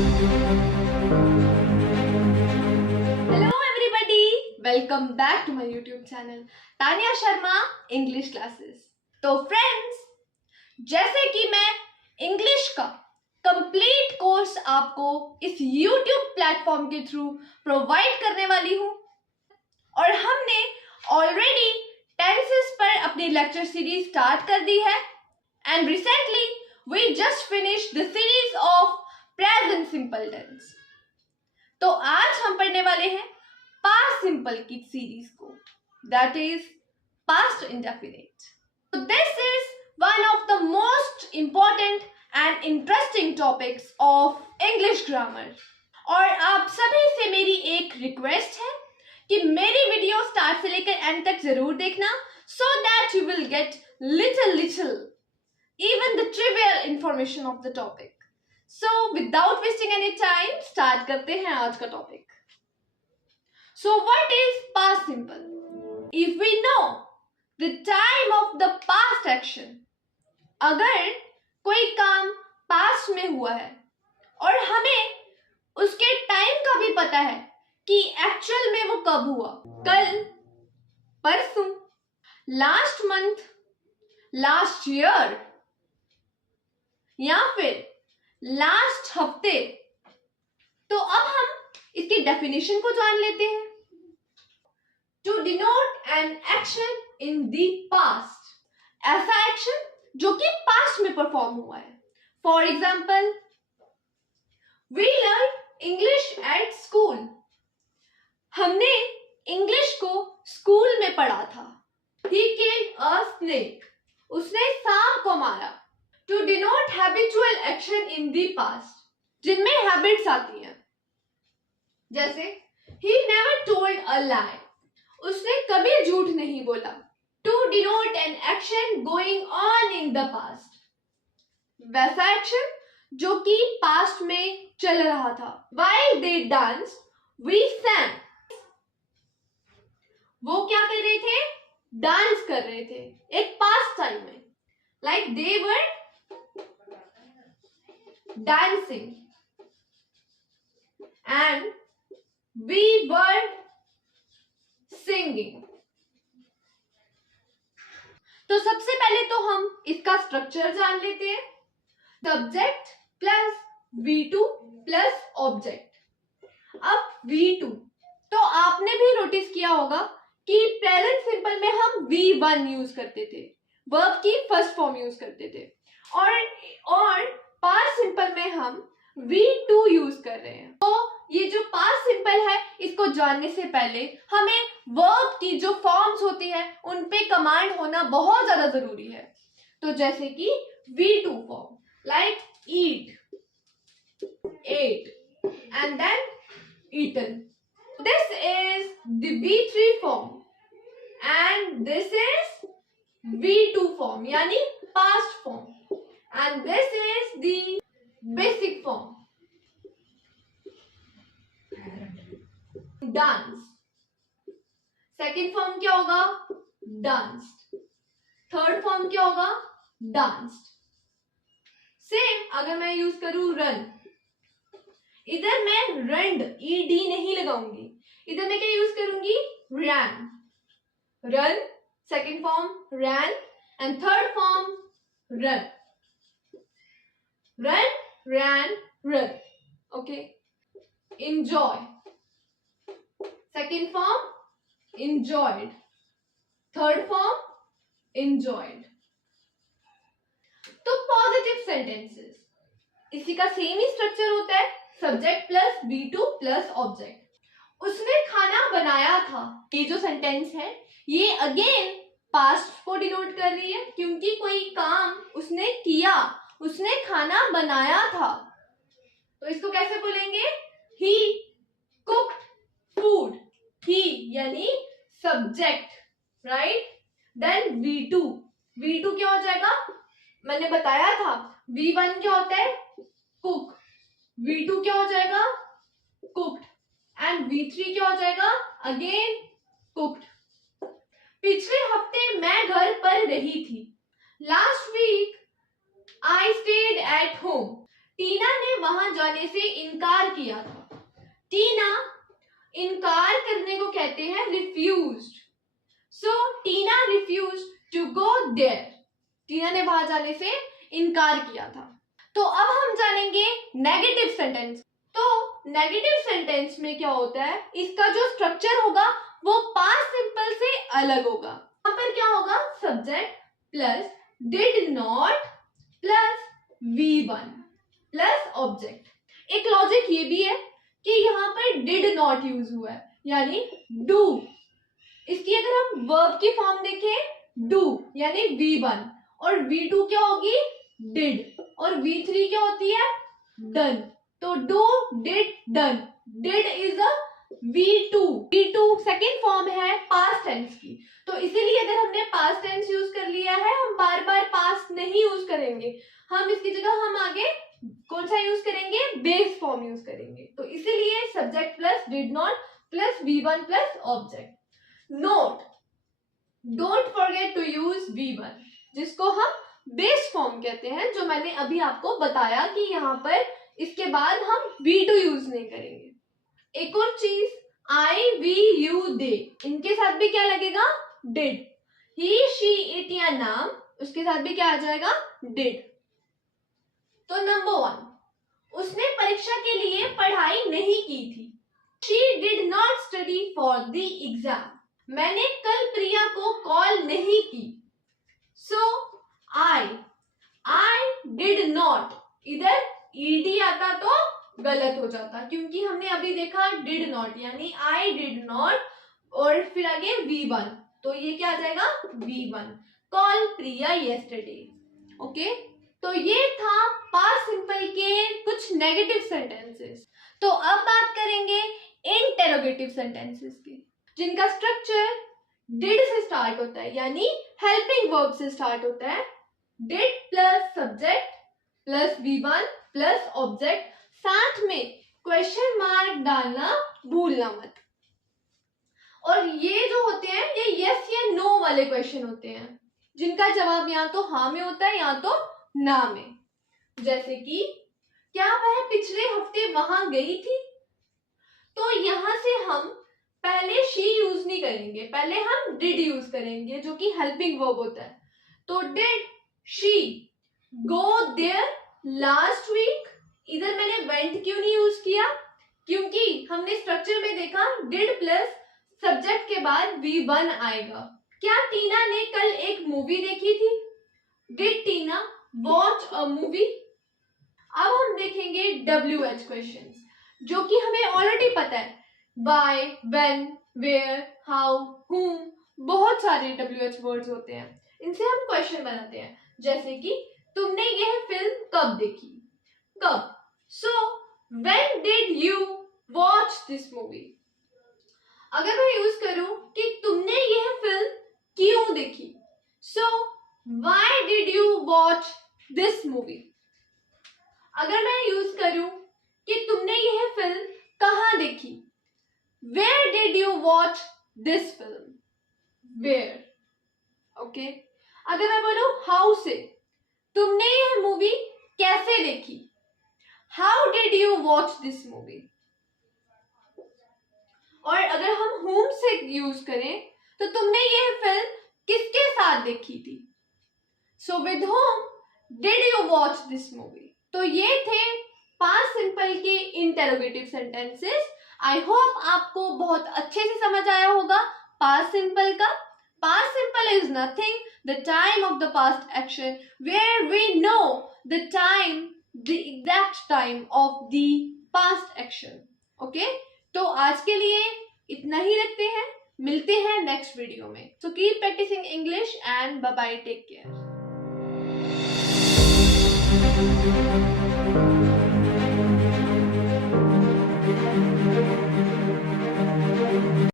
Hello everybody, welcome back to my YouTube channel Tania Sharma English classes. तो friends, जैसे कि मैं इंग्लिश का कंप्लीट कोर्स आपको इस YouTube प्लेटफॉर्म के थ्रू प्रोवाइड करने वाली हूँ और हमने ऑलरेडी टेंसेस पर अपनी लेक्चर सीरीज स्टार्ट कर दी है and recently we just finished the series of present simple tense. तो आज हम पढ़ने वाले हैं पास्ट सिंपल की सीरीज को, दैट इज पास्ट इंडेफिनिट। तो this is one of the most important and interesting topics of English grammar. और आप सभी से मेरी एक रिक्वेस्ट है कि मेरी वीडियो स्टार्ट से लेकर एंड तक जरूर देखना, so that you will get little even the trivial information of the topic. So without wasting any time, start करते हैं आज का topic. So what is past simple? If we know the time of the past action, अगर कोई काम past में हुआ है और हमें उसके टाइम का भी पता है कि एक्चुअल में वो कब हुआ, कल, परसों, लास्ट मंथ, लास्ट ईयर या फिर लास्ट हफ्ते, तो अब हम इसकी डेफिनेशन को जान लेते हैं। To denote an action in the past, ऐसा एक्शन जो कि पास्ट में परफॉर्म हुआ है। For example, we learn English at school, हमने इंग्लिश को स्कूल में पढ़ा था। ही किल्ड अ स्नेक, उसने सांप को मारा। To denote habitual action in the past, जिनमें हैबिट्स आती हैं, जैसे ही नेवर टोल्ड अ लाई, उसने कभी झूठ नहीं बोला। To denote an action going on in the past, वैसा एक्शन जो कि पास्ट में चल रहा था। While they dance we sang, वो क्या कर रहे थे? डांस कर रहे थे एक पास्ट टाइम में, like they were dancing and we were singing। तो सबसे पहले तो हम इसका स्ट्रक्चर जान लेते हैं। Subject plus V2 plus object. अब V2 तो आपने भी नोटिस किया होगा कि प्रेजेंट सिंपल में हम V1 यूज करते थे, वर्ब की फर्स्ट फॉर्म यूज करते थे, और पास्ट सिंपल में हम V2 यूज कर रहे हैं। तो ये जो पास्ट सिंपल है, इसको जानने से पहले हमें वर्ब की जो फॉर्म्स होती है उन पे कमांड होना बहुत ज्यादा जरूरी है। तो जैसे कि V2 form, like eat, ate and then eaten. This is the V3 form and this is V2 form, यानी past form, and this is the basic form, dance। Second form क्या होगा? danced। थर्ड फॉर्म क्या होगा? danced। Same अगर मैं use करूं run, इधर मैं रन ed नहीं लगाऊंगी, इधर मैं क्या यूज करूंगी? ran। Run second form ran and third form run. Run, ran, run. Okay. Enjoy. Second form, enjoyed. Third form, enjoyed. तो पॉजिटिव सेंटेंसेस, इसी का सेम ही स्ट्रक्चर होता है, subject plus V2 plus object. उसने खाना बनाया था, ये जो सेंटेंस है ये अगेन पास्ट को डिनोट कर रही है, क्योंकि कोई काम उसने किया, उसने खाना बनाया था। तो इसको कैसे बोलेंगे? He cooked food। He यानी subject, right? Then V2, V2 क्या हो जाएगा? मैंने बताया था V1 क्या होता है? कुक। V2 क्या हो जाएगा? कुक्ड। एंड V3 क्या हो जाएगा? Again cooked. पिछले हफ्ते मैं घर पर रही थी। Last week I stayed at home। Tina ने वहां जाने से इनकार किया था। टीना इनकार करने को कहते हैं refused. So Tina refused to go there. Tina ने वहां जाने से इनकार किया था। तो अब हम जानेंगे नेगेटिव सेंटेंस। तो नेगेटिव सेंटेंस में क्या होता है, इसका जो स्ट्रक्चर होगा वो पास्ट सिंपल से अलग होगा। यहाँ पर क्या होगा, subject plus did not plus V1 plus object. एक लॉजिक ये भी है कि यहाँ पर डिड नॉट यूज हुआ है, यानी डू। इसकी अगर हम वर्ब की फॉर्म देखें, डू यानी V1, और V2 क्या होगी, डिड, और V3 क्या होती है, डन। तो do did done. Did is a V2। V2 second form है पास्ट टेंस की, तो इसीलिए अगर हमने पास्ट टेंस यूज कर लिया है, हम बार बार पास्ट नहीं यूज करेंगे। हम इसकी जगह हम आगे कौन सा यूज करेंगे, बेस फॉर्म यूज करेंगे। तो इसीलिए subject plus did not plus V1 plus object. Note, don't forget to use V1, जिसको हम बेस फॉर्म कहते हैं, जो मैंने अभी आपको बताया कि यहाँ पर इसके बाद हम V2 यूज नहीं करेंगे। एक और चीज, आई वी यू दे, इनके साथ भी क्या लगेगा, डिड। ही शी इट या नाम, उसके साथ भी क्या आ जाएगा, डिड। तो नंबर 1, उसने परीक्षा के लिए पढ़ाई नहीं की थी। She did not study for the exam. मैंने कल प्रिया को कॉल नहीं की। So I did not, इधर ed आता तो गलत हो जाता, क्योंकि हमने अभी देखा did not, यानी I did not और फिर आगे V1, तो ये क्या आ जाएगा, V1। कॉल प्रिया yesterday। ओके, तो ये था पास्ट सिंपल के कुछ नेगेटिव सेंटेंसेस। तो अब बात करेंगे इंटेरोगेटिव सेंटेंसेस की, जिनका स्ट्रक्चर डिड से स्टार्ट होता है, यानी हेल्पिंग वर्ब से स्टार्ट होता है। Did plus subject plus V1 plus object, साथ में क्वेश्चन मार्क डालना भूलना मत। और ये जो होते हैं ये यस या नो वाले क्वेश्चन होते हैं, जिनका जवाब या तो हाँ में होता है या तो ना में। जैसे कि क्या वह पिछले हफ्ते वहां गई थी, तो यहां से हम पहले शी यूज नहीं करेंगे, पहले हम डिड यूज करेंगे, जो कि हेल्पिंग वर्ब होता है। तो did she go there last week, इधर मैंने वेंट क्यों नहीं यूज किया, क्योंकि हमने स्ट्रक्चर में देखा डिड प्लस सब्जेक्ट के बाद V1 आएगा। क्या टीना ने कल एक मूवी देखी थी, did Tina watch a movie. अब हम देखेंगे WH क्वेश्चंस, जो कि हमें ऑलरेडी पता है, why, when, where, how, whom, बहुत सारे WH वर्ड्स होते हैं, इनसे हम क्वेश्चन बनाते हैं। जैसे कि तुमने यह फिल्म कब देखी, कब। So when did you watch this movie. अगर मैं यूज करूं कि तुमने यह फिल्म क्यों देखी, so why did you watch this movie. अगर मैं यूज करूं कि तुमने यह फिल्म कहां देखी, where did you watch this film, where. Okay, अगर मैं बोलूं हाउ से, तुमने यह मूवी कैसे देखी, how did you watch this movie. और अगर हम whom से यूज करें, तो तुमने यह फिल्म किसके साथ देखी थी, so with whom did you watch this movie. तो ये थे पास्ट सिंपल के इंटेरोगेटिव सेंटेंसेस। आई होप आपको बहुत अच्छे से समझ आया होगा पास्ट सिंपल का। Past simple is nothing the time of the past action where we know the time, the exact time of the past action. Okay, तो आज के लिए इतना ही रखते हैं, मिलते हैं नेक्स्ट वीडियो में। So keep practicing English and bye bye, take care.